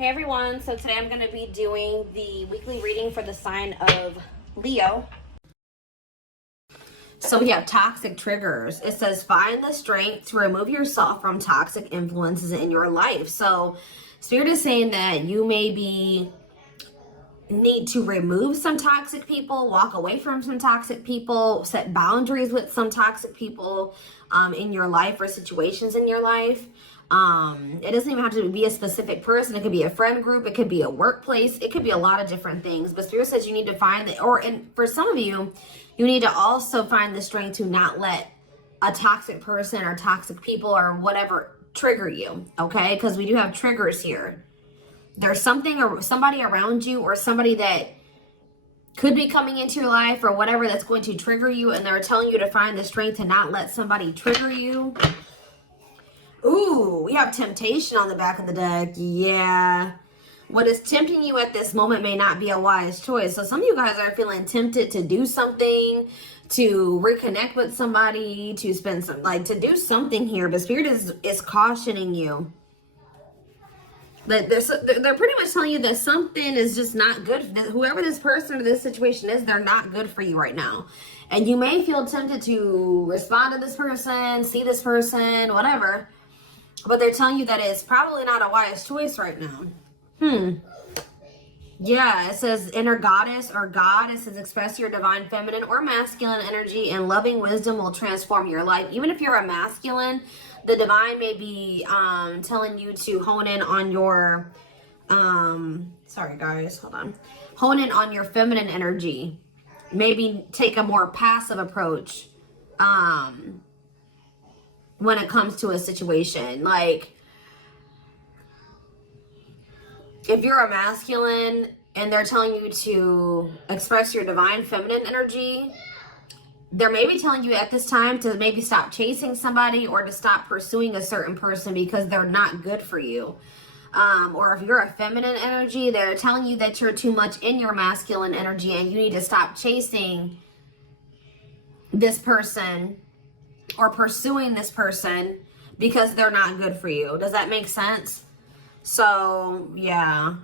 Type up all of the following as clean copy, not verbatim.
Hey everyone, so today I'm going to be doing the weekly reading for the sign of Leo. So we have toxic triggers. It says find the strength to remove yourself from toxic influences in your life. So Spirit is saying that you maybe need to remove some toxic people, walk away from some toxic people, set boundaries with some toxic people in your life or situations in your life. It doesn't even have to be a specific person. It could be a friend group. It could be a workplace. It could be a lot of different things. But Spirit says you need to find the, and for some of you, you need to also find the strength to not let a toxic person or toxic people or whatever trigger you. Okay, because we do have triggers here. There's something or somebody around you or somebody that could be coming into your life or whatever that's going to trigger you, and they're telling you to find the strength to not let somebody trigger you. Ooh, we have temptation on the back of the deck. Yeah. What is tempting you at this moment may not be a wise choice. So some of you guys are feeling tempted to do something, to reconnect with somebody, to spend some, to do something here. But Spirit is cautioning you. They're pretty much telling you that something is just not good. Whoever this person or this situation is, they're not good for you right now. And you may feel tempted to respond to this person, see this person, whatever. But they're telling you that it's probably not a wise choice right now. Yeah, it says inner goddess or God. It says express your divine feminine or masculine energy, and loving wisdom will transform your life. Even if you're a masculine, the divine may be telling you to hone in on your, sorry guys, hold on. Hone in on your feminine energy. Maybe take a more passive approach when it comes to a situation. Like, if you're a masculine and they're telling you to express your divine feminine energy, they're maybe telling you at this time to maybe stop chasing somebody or to stop pursuing a certain person because they're not good for you. Or if you're a feminine energy, they're telling you that you're too much in your masculine energy and you need to stop chasing this person or pursuing this person because they're not good for you. Does that make sense? So, yeah.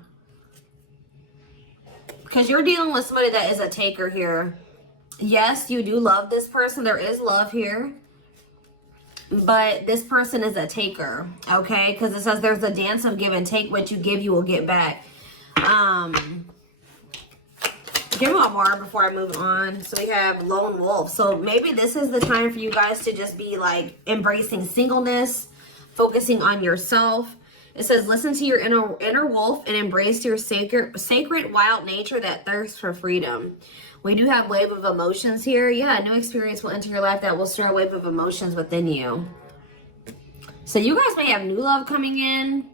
Because you're dealing with somebody that is a taker here. Yes, you do love this person. There is love here. But this person is a taker, okay? Because it says there's a dance of give and take. What you give, you will get back. Give me one more before I move on. So we have lone wolf. So maybe this is the time for you guys to just be like embracing singleness, focusing on yourself. It says listen to your inner wolf and embrace your sacred wild nature that thirsts for freedom. We do have wave of emotions here. Yeah, a new experience will enter your life that will stir a wave of emotions within you. So you guys may have new love coming in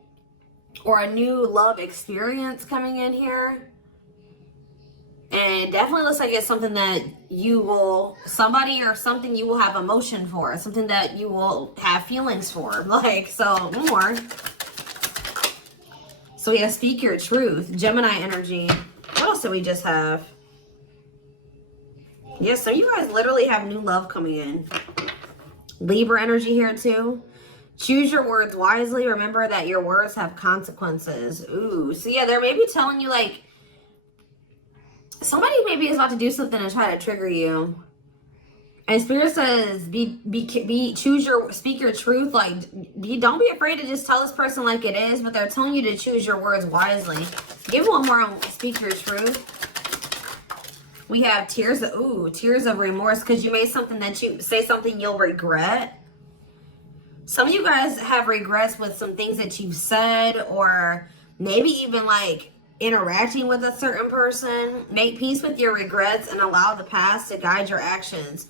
or a new love experience coming in here. And it definitely looks like it's something that you will, somebody or something you will have emotion for. Something that you will have feelings for. Like, so more. So we have speak your truth. Gemini energy. What else do we just have? Yes, so you guys literally have new love coming in. Libra energy here too. Choose your words wisely. Remember that your words have consequences. Ooh, so yeah, they're maybe telling you like, somebody maybe is about to do something and try to trigger you. And Spirit says, speak your truth. Like, don't be afraid to just tell this person like it is, but they're telling you to choose your words wisely. Give one more on speak your truth. We have tears of remorse, because you made something that you say something you'll regret. Some of you guys have regrets with some things that you've said, or maybe even like interacting with a certain person. Make peace with your regrets and allow the past to guide your actions.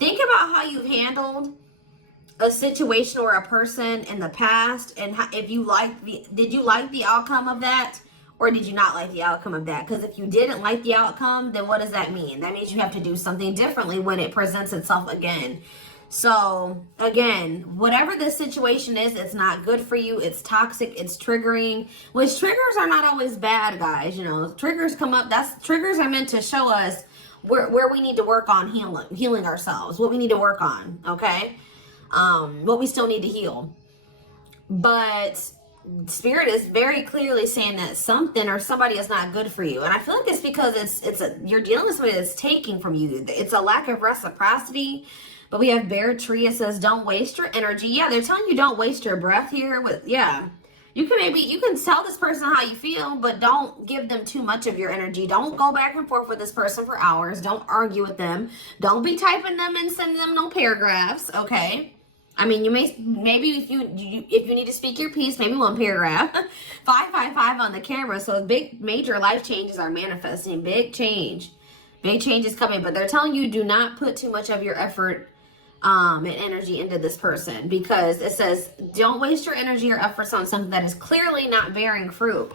Think about how you've handled a situation or a person in the past, and if you did you like the outcome of that, or did you not like the outcome of that? Because if you didn't like the outcome, then what does that mean? That means you have to do something differently when it presents itself again. So again, whatever this situation is, it's not good for you. It's toxic. It's triggering, which triggers are not always bad, guys. You know, triggers come up. Triggers are meant to show us where we need to work on healing ourselves, what we need to work on. Okay. What we still need to heal. But Spirit is very clearly saying that something or somebody is not good for you. And I feel like it's because you're dealing with somebody that's taking from you. It's a lack of reciprocity. But we have Bear Tree. It says, don't waste your energy. Yeah, they're telling you don't waste your breath here. You can tell this person how you feel, but don't give them too much of your energy. Don't go back and forth with this person for hours. Don't argue with them. Don't be typing them and sending them no paragraphs, okay? I mean, maybe if you need to speak your piece, maybe one paragraph. 555 on the camera. So big, major life changes are manifesting. Big change is coming. But they're telling you do not put too much of your effort and energy into this person, because it says don't waste your energy or efforts on something that is clearly not bearing fruit.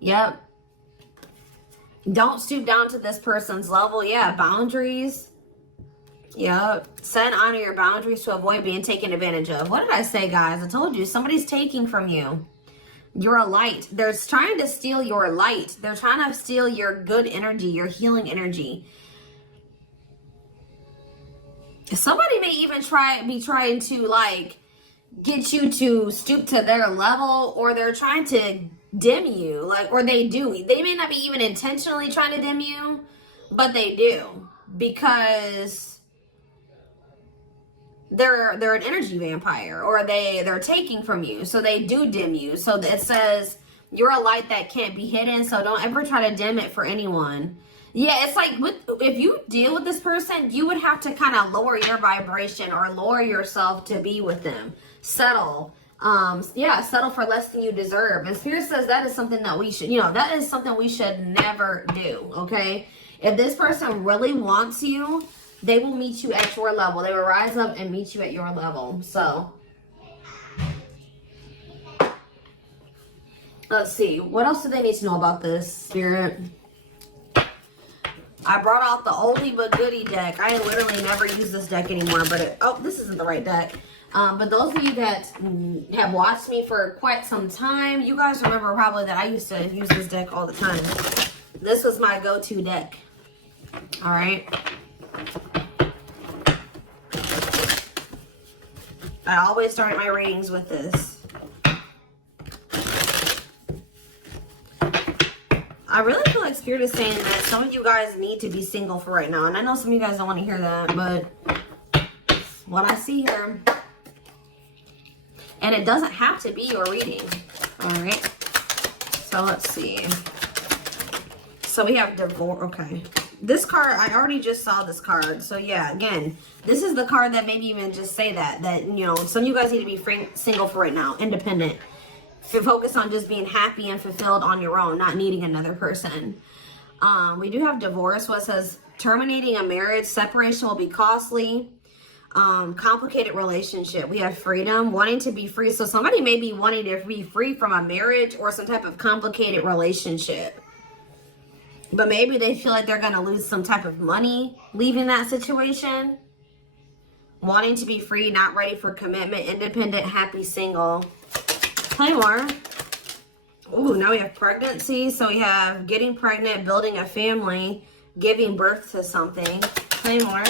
Yep. Don't stoop down to this person's level. Yeah, boundaries. Yep. Set and honor your boundaries to avoid being taken advantage of. What did I say, guys? I told you, somebody's taking from you. You're a light. They're trying to steal your light. They're trying to steal your good energy, your healing energy. Somebody may even be trying to like get you to stoop to their level, or they're trying to dim you, like, or they do. They may not be even intentionally trying to dim you, but they do, because they're an energy vampire, or they're taking from you, so they do dim you. So it says you're a light that can't be hidden, so don't ever try to dim it for anyone. Yeah, it's like if you deal with this person, you would have to kind of lower your vibration or lower yourself to be with them. Settle. Settle for less than you deserve. And Spirit says that is something that we should, that is something we should never do, okay? If this person really wants you, they will meet you at your level. They will rise up and meet you at your level. So, let's see. What else do they need to know about this, Spirit? I brought out the oldie but goodie deck. I literally never use this deck anymore, but this isn't the right deck. But those of you that have watched me for quite some time, you guys remember probably that I used to use this deck all the time. This was my go-to deck. All right. I always start my readings with this. I really feel like Spirit is saying that some of you guys need to be single for right now. And I know some of you guys don't want to hear that, but what I see here. And it doesn't have to be your reading. All right. So let's see. So we have divorce. Okay. This card, I already just saw this card. So yeah, again, this is the card that maybe even just say that some of you guys need to be single for right now, independent. Focus on just being happy and fulfilled on your own, not needing another person. We do have divorce. What says terminating a marriage, separation will be costly. Complicated relationship. We have freedom, wanting to be free. So somebody may be wanting to be free from a marriage or some type of complicated relationship. But maybe they feel like they're going to lose some type of money leaving that situation. Wanting to be free, not ready for commitment, independent, happy, single. Play more. Ooh, now we have pregnancy. So we have getting pregnant, building a family, giving birth to something. Play more.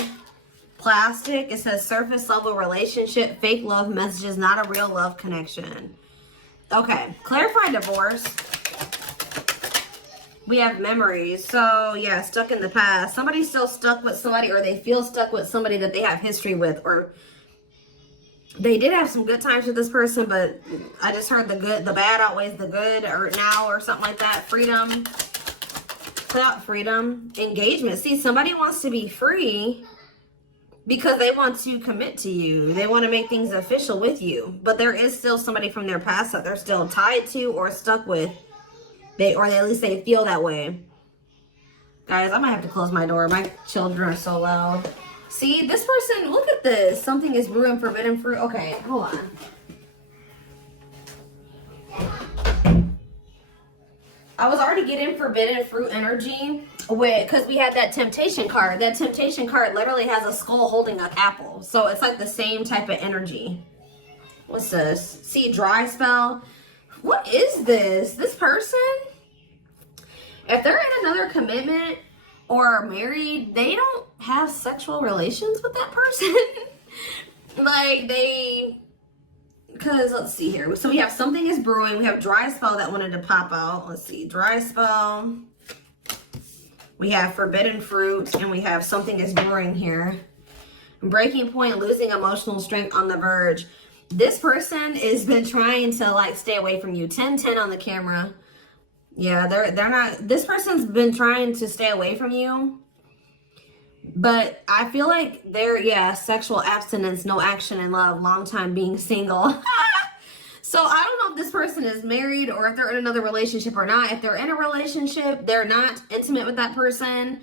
Plastic. It says surface level relationship, fake love messages, not a real love connection. Okay. Clarify divorce. We have memories. So yeah, stuck in the past. Somebody's still stuck with somebody, or they feel stuck with somebody that they have history with, or they did have some good times with this person, but I just heard the bad outweighs the good, or now, or something like that. Freedom. Freedom. Engagement. See, somebody wants to be free because they want to commit to you. They want to make things official with you. But there is still somebody from their past that they're still tied to or stuck with. Or at least they feel that way. Guys, I might have to close my door. My children are so loud. See, this person, look at this. Something is brewing forbidden fruit. Okay, hold on. I was already getting forbidden fruit energy because we had that temptation card. That temptation card literally has a skull holding an apple. So it's like the same type of energy. What's this? See, dry spell. What is this? This person, if they're in another commitment or married, they don't have sexual relations with that person. Like because let's see here. So we have something is brewing. We have dry spell that wanted to pop out. Let's see, dry spell. We have forbidden fruit, and we have something is brewing here. Breaking point, losing emotional strength, on the verge. This person has been trying to like stay away from you. 10-10 on the camera. Yeah, they're not. This person's been trying to stay away from you. But I feel like they're, yeah, sexual abstinence, no action in love, long time being single. So I don't know if this person is married or if they're in another relationship or not. If they're in a relationship, they're not intimate with that person.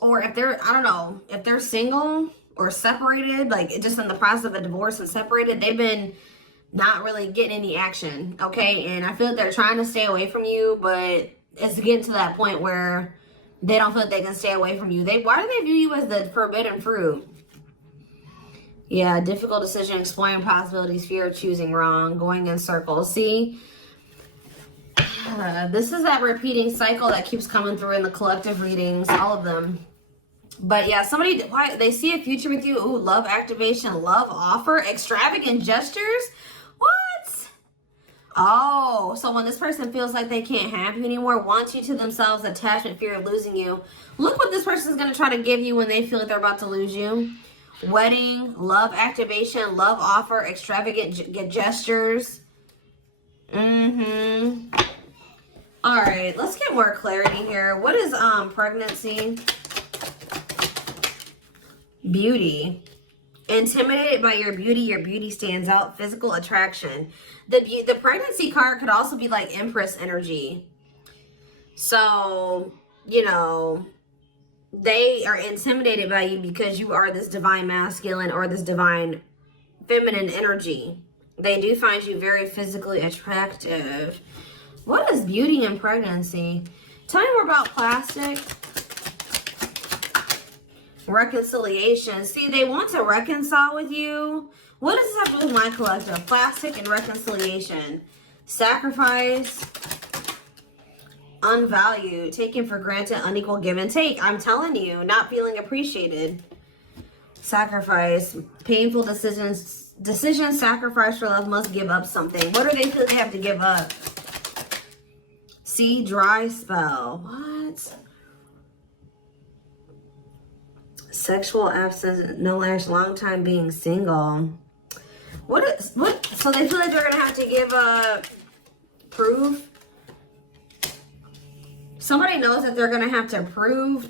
Or if they're, I don't know, if they're single or separated, like just in the process of a divorce and separated, they've been not really getting any action, okay? And I feel like they're trying to stay away from you, but it's getting to that point where they don't feel like they can stay away from you. Why do they view you as the forbidden fruit? Yeah, difficult decision, exploring possibilities, fear of choosing wrong, going in circles. See, this is that repeating cycle that keeps coming through in the collective readings, all of them. But yeah, somebody, why they see a future with you. Ooh, love activation, love offer, extravagant gestures. What? Oh, so when this person feels like they can't have you anymore, wants you to themselves, attachment, fear of losing you. Look what this person is going to try to give you when they feel like they're about to lose you. Wedding, love activation, love offer, extravagant gestures. All right, let's get more clarity here. What is pregnancy? Beauty. Intimidated by your beauty stands out. Physical attraction. The pregnancy card could also be like Empress energy. So, you know, they are intimidated by you because you are this divine masculine or this divine feminine energy. They do find you very physically attractive. What is beauty and pregnancy? Tell me more about plastic. Reconciliation. See, they want to reconcile with you. What does this have to do with my collective? Plastic and reconciliation. Sacrifice. Unvalued. Taken for granted. Unequal give and take. I'm telling you, not feeling appreciated. Sacrifice. Painful decisions. Sacrifice for love. Must give up something. What do they feel they have to give up? See, dry spell. What? Sexual absence, no lash, long time being single. What? So they feel like they're gonna have to give proof. Somebody knows that they're gonna have to prove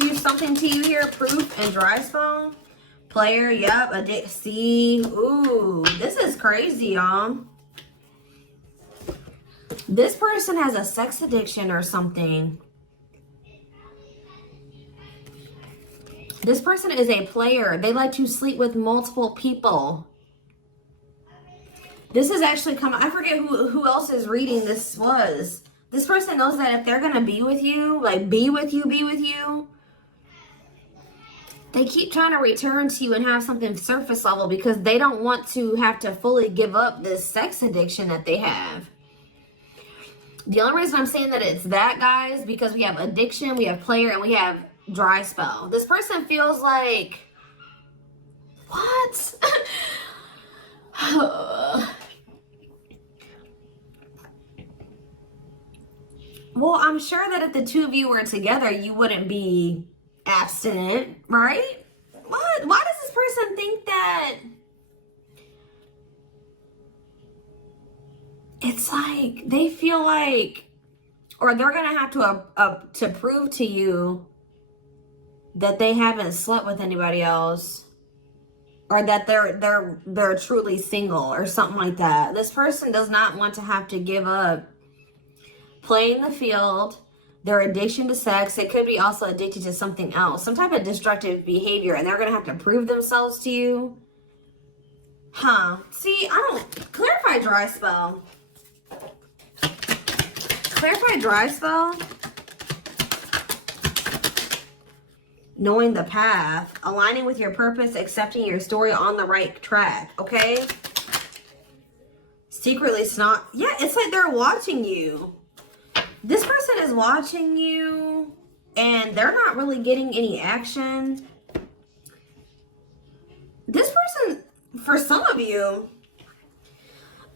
you something to you here. Proof and dry spell. Player, yep. See, ooh, this is crazy, y'all. This person has a sex addiction or something. This person is a player. They like to sleep with multiple people. This is actually coming. I forget who else's reading this was. This person knows that if they're going to be with you, like be with you, they keep trying to return to you and have something surface level because they don't want to have to fully give up this sex addiction that they have. The only reason I'm saying that it's that, guys, because we have addiction, we have player, and we have dry spell. This person feels like, what? Well, I'm sure that if the two of you were together, you wouldn't be abstinent, right? What? Why does this person think that? It's like they feel like, or they're gonna have to prove to you that they haven't slept with anybody else, or that they're truly single or something like that. This person does not want to have to give up playing the field, their addiction to sex. They could be also addicted to something else, some type of destructive behavior, and they're going to have to prove themselves to you. Huh. See, I don't... Clarify dry spell. Clarify dry spell. Knowing the path, aligning with your purpose, accepting your story, on the right track, okay? Secretly snot. Yeah, it's like they're watching you. This person is watching you, and they're not really getting any action. This person, for some of you,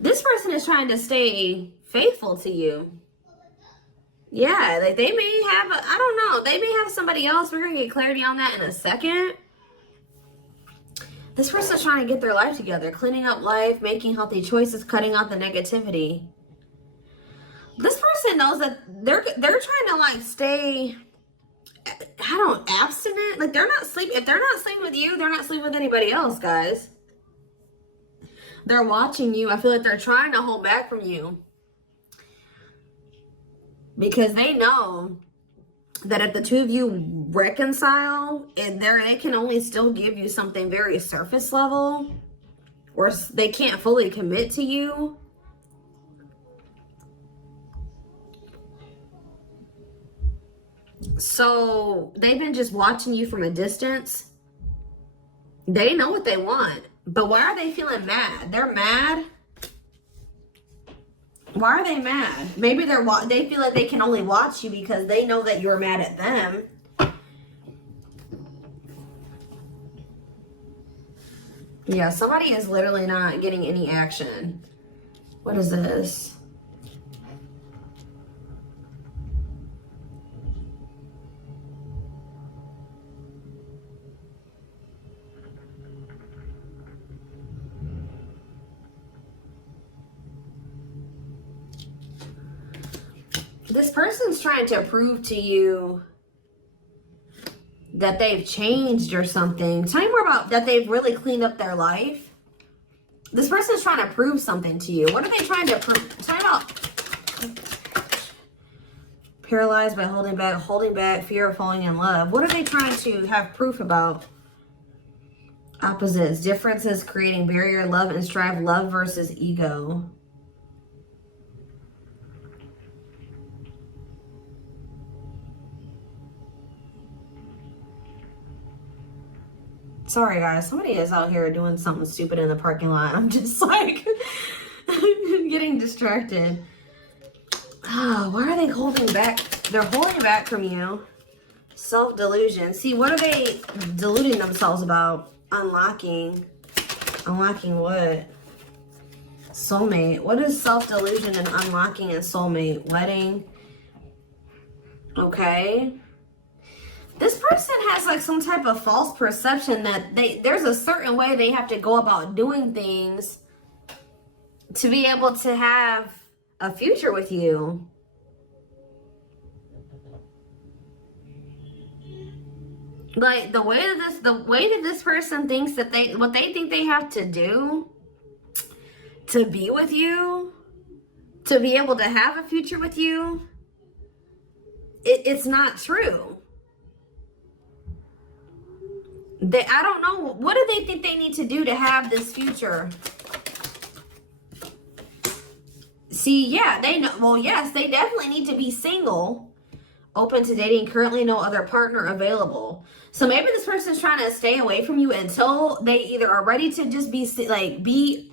this person is trying to stay faithful to you. Yeah, like they may have, I don't know, they may have somebody else. We're going to get clarity on that in a second. This person's trying to get their life together, cleaning up life, making healthy choices, cutting out the negativity. This person knows that they're trying to like stay, abstinent. Like they're not sleeping. If they're not sleeping with you, they're not sleeping with anybody else, guys. They're watching you. I feel like they're trying to hold back from you. Because they know that if the two of you reconcile, and they can only still give you something very surface level, or they can't fully commit to you. So they've been just watching you from a distance. They know what they want, but why are they feeling mad? They're mad. Why are they mad? Maybe they feel like they can only watch you because they know that you're mad at them. Yeah, somebody is literally not getting any action. What is this? This person's trying to prove to you that they've changed or something. Tell me more about that. They've really cleaned up their life. This person's trying to prove something to you. What are they trying to prove? Tell me about paralyzed by holding back, fear of falling in love. What are they trying to have proof about? Opposites, differences, creating barrier, love and strive, love versus ego. Sorry, guys. Somebody is out here doing something stupid in the parking lot. I'm just like getting distracted. Oh, why are they holding back? They're holding back from you. Self-delusion. See, what are they deluding themselves about? Unlocking. Unlocking what? Soulmate. What is self-delusion and unlocking and soulmate? Wedding. Okay. This person has like some type of false perception that there's a certain way they have to go about doing things to be able to have a future with you. Like the way that this person thinks that what they think they have to do to be with you, to be able to have a future with you, it's not true. I don't know. What do they think they need to do to have this future? See, yeah, they know. Well, yes, they definitely need to be single, open to dating, currently no other partner available. So maybe this person's trying to stay away from you until they either are ready to just be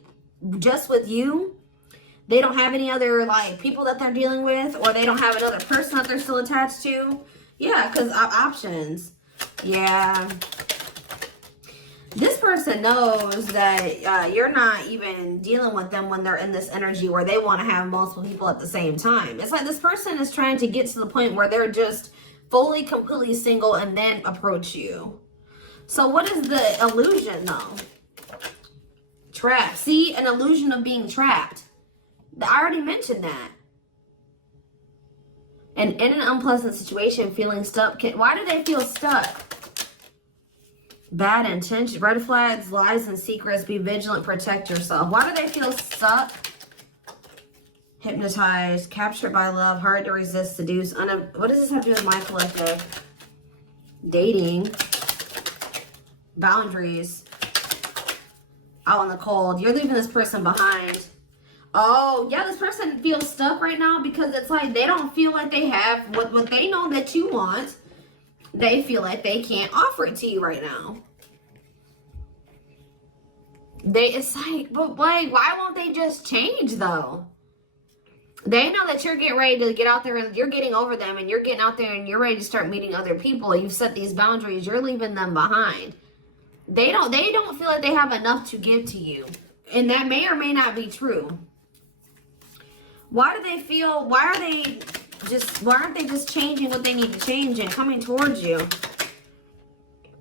just with you. They don't have any other like people that they're dealing with, or they don't have another person that they're still attached to. Yeah, because options. Yeah. This person knows that you're not even dealing with them when they're in this energy where they want to have multiple people at the same time. It's like this person is trying to get to the point where they're just fully, completely single and then approach you. So what is the illusion though? Trapped. See, an illusion of being trapped. I already mentioned that. And in an unpleasant situation, feeling stuck. Why do they feel stuck? Bad intention, red flags, lies and secrets, be vigilant, protect yourself. Why do they feel stuck? Hypnotized, captured by love, hard to resist, seduce. What does this have to do with my collective? Dating. Boundaries. Out in the cold. You're leaving this person behind. Oh, yeah, this person feels stuck right now because it's like they don't feel like they have what they know that you want. They feel like they can't offer it to you right now. It's like, but like, why won't they just change though? They know that you're getting ready to get out there and you're getting over them and you're getting out there and you're ready to start meeting other people. You've set these boundaries. You're leaving them behind. They don't feel like they have enough to give to you. And that may or may not be true. Why do they feel, why aren't they just changing what they need to change and coming towards you?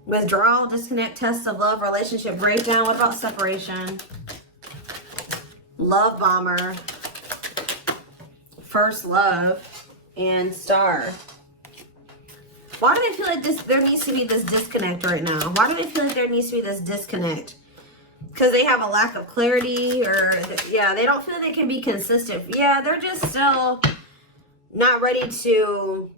Withdrawal, disconnect, test of love, relationship breakdown. What about separation? Love bomber, first love, and star. Why do they feel like there needs to be this disconnect right now? Why do they feel like there needs to be this disconnect? Because they have a lack of clarity, or yeah, they don't feel they can be consistent. Yeah, they're just still not ready to,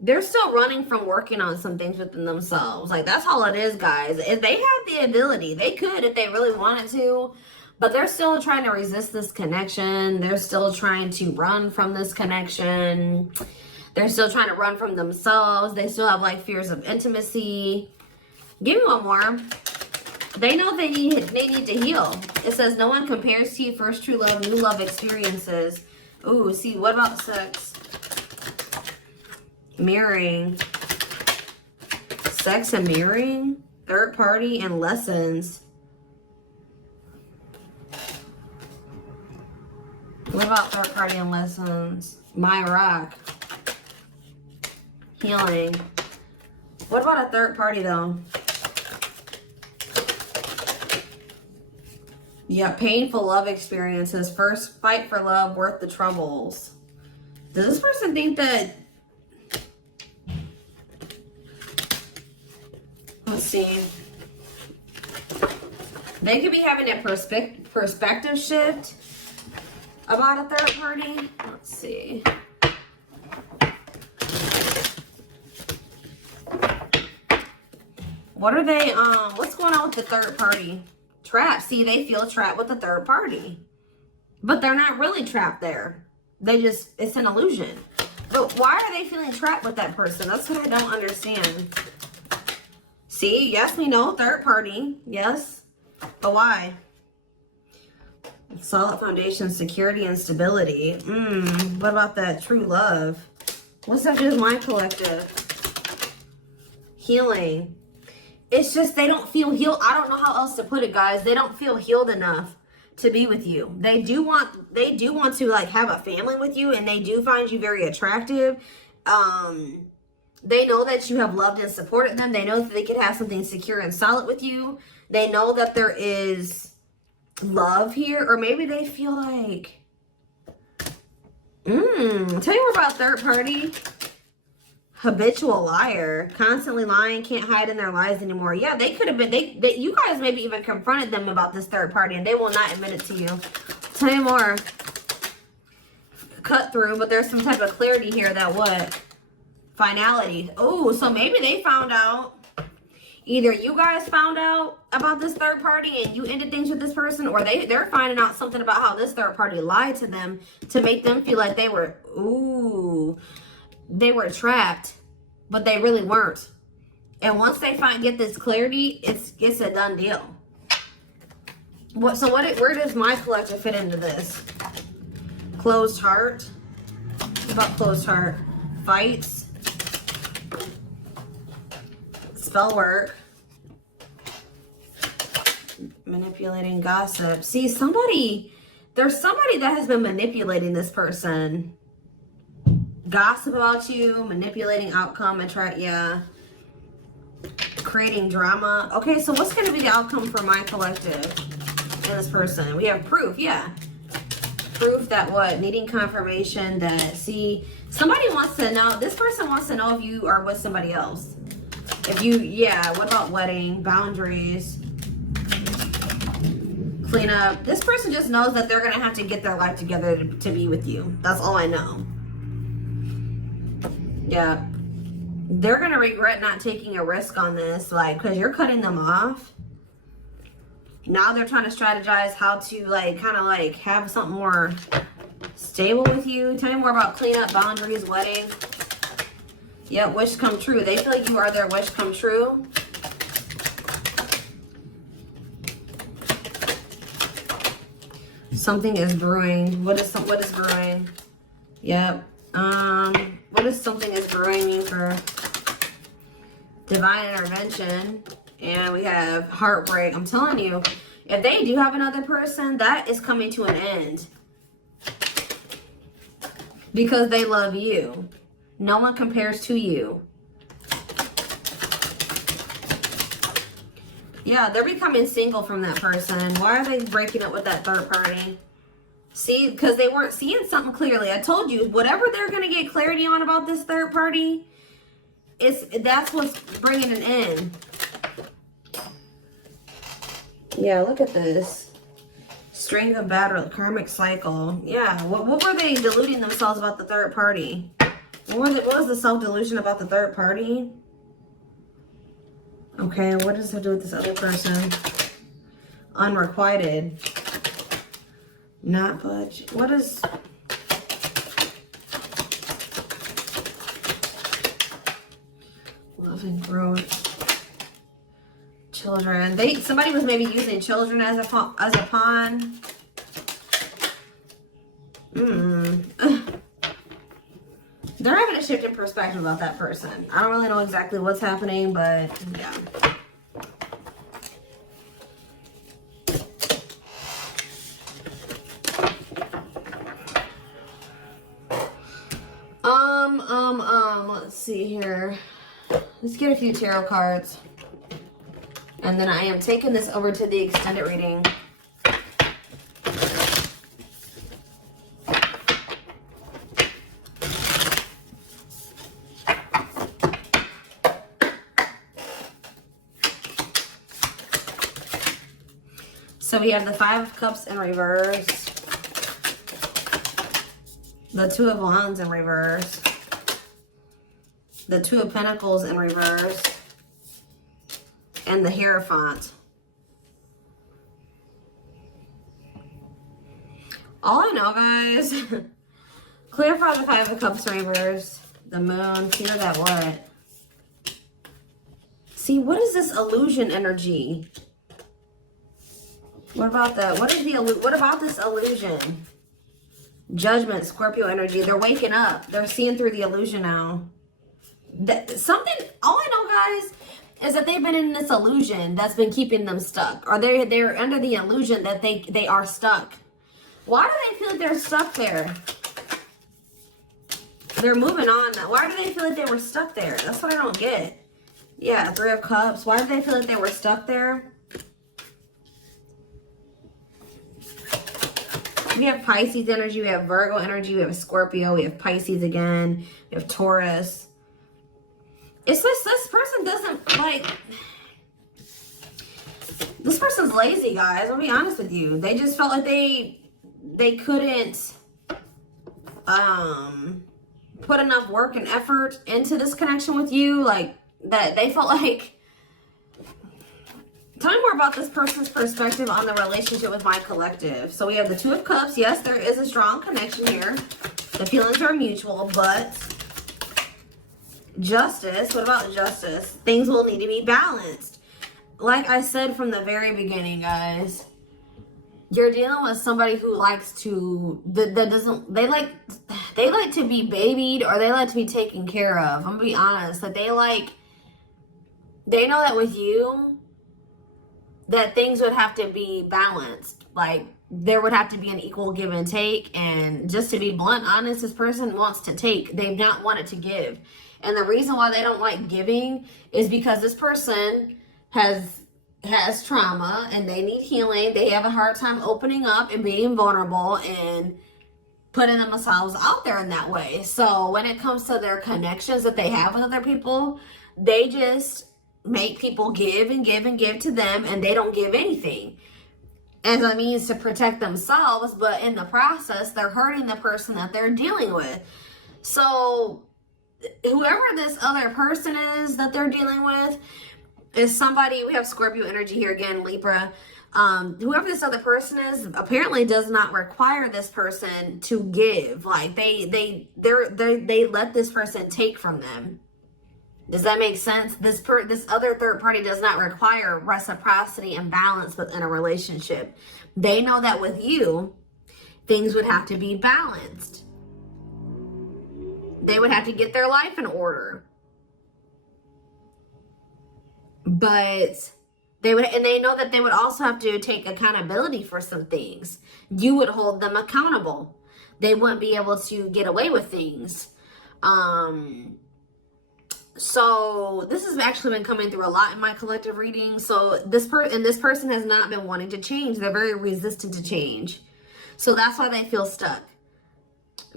they're still running from working on some things within themselves. Like, that's all it is, guys. If they have the ability, they could if they really wanted to, but they're still trying to resist this connection. They're still trying to run from this connection. They're still trying to run from themselves. They still have like fears of intimacy. Give me one more. They know they need to heal. It says no one compares to you. First true love, new love experiences. Ooh, see, what about sex? Mirroring. Sex and mirroring. Third party and lessons. What about third party and lessons? My rock. Healing. What about a third party though? Yeah, painful love experiences. First fight for love, worth the troubles. Does this person think that... Let's see. They could be having a perspective shift about a third party. Let's see. What are they, what's going on with the third party? Trapped. See, they feel trapped with the third party. But they're not really trapped there. They just, it's an illusion. But why are they feeling trapped with that person? That's what I don't understand. See, yes, we know, third party. Yes. But why? Solid foundation, security, and stability. What about that true love? What's that do with my collective? Healing. It's just they don't feel healed. I don't know how else to put it, guys. They don't feel healed enough to be with you. They do want to like have a family with you, and they do find you very attractive. They know that you have loved and supported them. They know that they could have something secure and solid with you. They know that there is love here, or maybe they feel like tell you more about third party. Habitual liar, constantly lying, can't hide in their lies anymore. Yeah, they could have been, you guys maybe even confronted them about this third party, and they will not admit it to you. Tell you more. Cut through, but there's some type of clarity here that what? Finality. Oh, so maybe they found out. Either you guys found out about this third party and you ended things with this person, or they're finding out something about how this third party lied to them to make them feel like they were, they were trapped, but they really weren't. And once they get this clarity, it's a done deal. Where does my collective fit into this? Closed heart. What about closed heart? Fights. Spell work. Manipulating, gossip. See, there's somebody that has been manipulating this person. Gossip about you, manipulating outcome, creating drama. Okay, so what's going to be the outcome for my collective and this person? We have proof, proof that what? Needing confirmation that, see, somebody wants to know, this person wants to know if you are with somebody else. If you, what about wedding, boundaries, clean up. This person just knows that they're going to have to get their life together to be with you. That's all I know. Yeah, they're going to regret not taking a risk on this, like, because you're cutting them off. Now they're trying to strategize how to, like, kind of, like, have something more stable with you. Tell me more about cleanup, boundaries, wedding. Yeah, wish come true. They feel like you are their wish come true. Something is brewing. What is brewing? Yep. What does something is brewing mean for divine intervention? And we have heartbreak. I'm telling you, if they do have another person, that is coming to an end. Because they love you. No one compares to you. Yeah, they're becoming single from that person. Why are they breaking up with that third party? See, because they weren't seeing something clearly. I told you, whatever they're going to get clarity on about this third party, that's what's bringing an end. Yeah, look at this. String of battle, karmic cycle. Yeah, what were they deluding themselves about the third party? What was the self-delusion about the third party? Okay, what does it do with this other person? Unrequited. Not budge. What is... Love and growth. Children. Somebody was maybe using children as a pawn. They're having a shift in perspective about that person. I don't really know exactly what's happening, but yeah. Let's see here. Let's get a few tarot cards. And then I am taking this over to the extended reading. So we have the Five of Cups in reverse. The Two of Wands in reverse. The Two of Pentacles in reverse. And the Hierophant. All I know, guys, clarify the Five of Cups in reverse. The Moon, clear that what? See, what is this illusion energy? What about that? What about this illusion? Judgment, Scorpio energy. They're waking up. They're seeing through the illusion now. All I know, guys, is that they've been in this illusion that's been keeping them stuck. Or they're under the illusion that they are stuck. Why do they feel like they're stuck there? They're moving on now. Why do they feel like they were stuck there? That's what I don't get. Yeah, Three of Cups. Why do they feel like they were stuck there? We have Pisces energy, we have Virgo energy, we have Scorpio, we have Pisces again, we have Taurus. It's just this person doesn't like... This person's lazy, guys. I'll be honest with you. They just felt like they couldn't put enough work and effort into this connection with you. Like, that they felt like... Tell me more about this person's perspective on the relationship with my collective. So we have the Two of Cups. Yes, there is a strong connection here. The feelings are mutual, but Justice. What about Justice? Things will need to be balanced. Like I said from the very beginning, guys, you're dealing with somebody who likes to they like to be babied, or they like to be taken care of. I'm gonna be honest, that they know that with you, that things would have to be balanced. Like, there would have to be an equal give and take. And just to be blunt, honest, this person wants to take. They've not wanted to give. And the reason why they don't like giving is because this person has trauma and they need healing. They have a hard time opening up and being vulnerable and putting themselves out there in that way. So when it comes to their connections that they have with other people, they just make people give and give and give to them, and they don't give anything as a means to protect themselves, but in the process they're hurting the person that they're dealing with. So whoever this other person is that they're dealing with is somebody, we have Scorpio energy here again, Libra. Whoever this other person is apparently does not require this person to give. Like, they let this person take from them. Does that make sense? This other third party does not require reciprocity and balance within a relationship. They know that with you, things would have to be balanced. They would have to get their life in order. But they would, and they know that they would also have to take accountability for some things. You would hold them accountable. They wouldn't be able to get away with things. So this has actually been coming through a lot in my collective reading. So this person has not been wanting to change. They're very resistant to change. So that's why they feel stuck.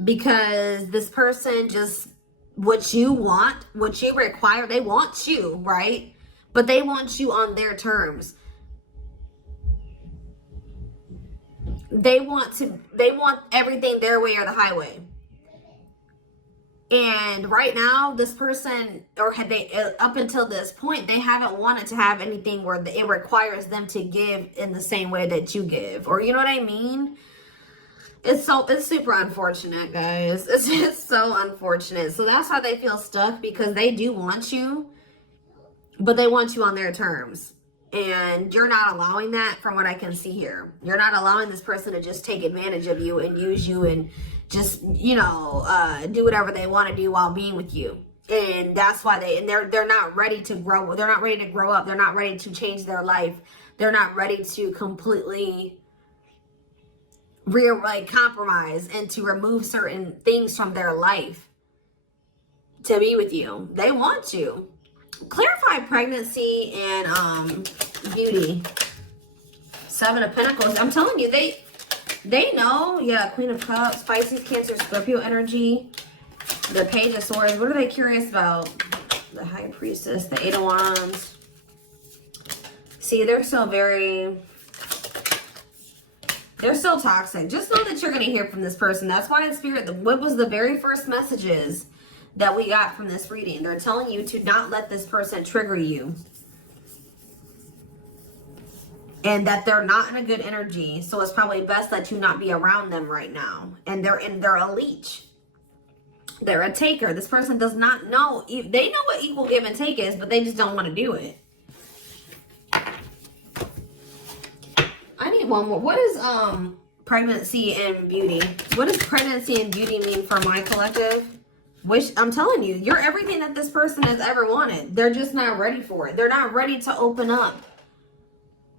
Because this person just, what you want, what you require, they want you, right? But they want you on their terms. They want everything their way or the highway. And right now, this person, or had they, up until this point, they haven't wanted to have anything where it requires them to give in the same way that you give. Or you know what I mean? It's super unfortunate, guys. It's just so unfortunate. So that's why they feel stuck, because they do want you, but they want you on their terms. And you're not allowing that, from what I can see here. You're not allowing this person to just take advantage of you and use you and just, you know, do whatever they want to do while being with you. And that's why they're not ready to grow. They're not ready to grow up. They're not ready to change their life. They're not ready to completely compromise and to remove certain things from their life to be with you. They want you. Clarify pregnancy and beauty. 7 of Pentacles. I'm telling you, they know. Yeah, Queen of Cups, Pisces, Cancer, Scorpio energy. The Page of Swords. What are they curious about? The High Priestess, the 8 of Wands. See, they're so toxic. Just know that you're going to hear from this person. That's why in Spirit, what was the very first messages that we got from this reading? They're telling you to not let this person trigger you. And that they're not in a good energy. So it's probably best that you not be around them right now. And they're a leech. They're a taker. This person does not know. They know what equal give and take is, but they just don't want to do it. I need one more. What is pregnancy and beauty? What does pregnancy and beauty mean for my collective? I'm telling you, you're everything that this person has ever wanted. They're just not ready for it. They're not ready to open up.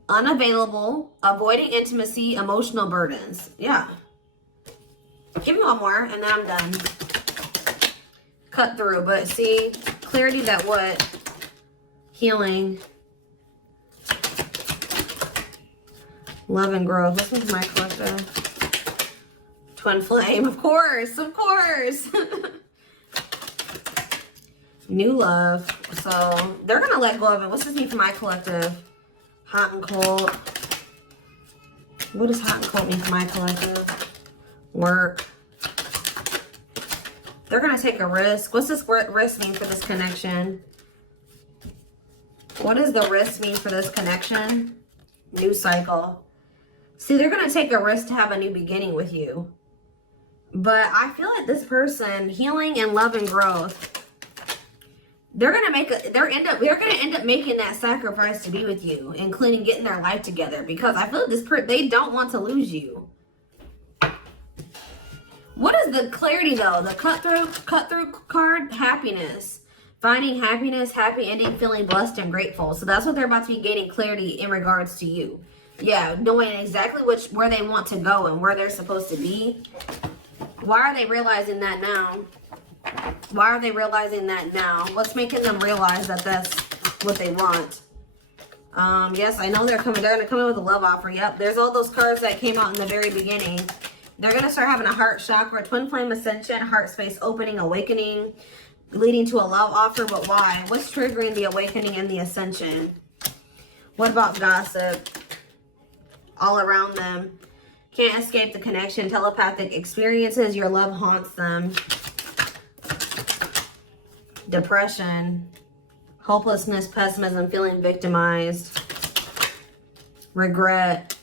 Unavailable, avoiding intimacy, emotional burdens. Yeah. Give me one more and then I'm done. Cut through, but see, clarity that what? Healing. Love and growth. This one's my collective. Twin flame, of course, of course. New love. So they're gonna let go of it. What's this mean for my collective? Hot and cold. What does hot and cold mean for my collective? Work. They're gonna take a risk. What's this risk mean for this connection? What does the risk mean for this connection? New cycle. See, they're going to take a risk to have a new beginning with you. But I feel like this person, healing and love and growth, they're going to end up making that sacrifice to be with you, including getting their life together, because I feel like they don't want to lose you. What is the clarity though? The cut through card, happiness. Finding happiness, happy ending, feeling blessed and grateful. So that's what they're about to be gaining clarity in regards to you. Yeah, knowing exactly where they want to go and where they're supposed to be. Why are they realizing that now? Why are they realizing that now? What's making them realize that that's what they want? Yes, I know they're going to come in with a love offer. Yep, there's all those cards that came out in the very beginning. They're going to start having a heart chakra, twin flame ascension, heart space opening, awakening, leading to a love offer. But why? What's triggering the awakening and the ascension? What about gossip? All around them. Can't escape the connection. Telepathic experiences. Your love haunts them. Depression. Hopelessness, pessimism, feeling victimized. Regret.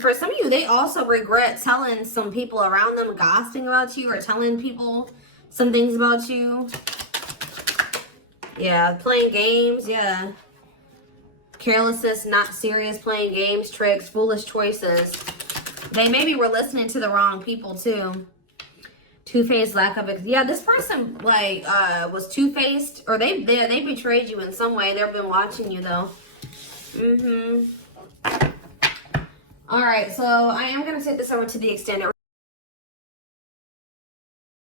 For some of you, they also regret telling some people around them, gossiping about you or telling people some things about you. Yeah, playing games. Yeah. Carelessness, not serious, playing games, tricks, foolish choices. They maybe were listening to the wrong people too. Two-faced, lack of, yeah, this person, like, was two-faced, or they betrayed you in some way. They've been watching you, though. All right, so I am going to take this over to the extended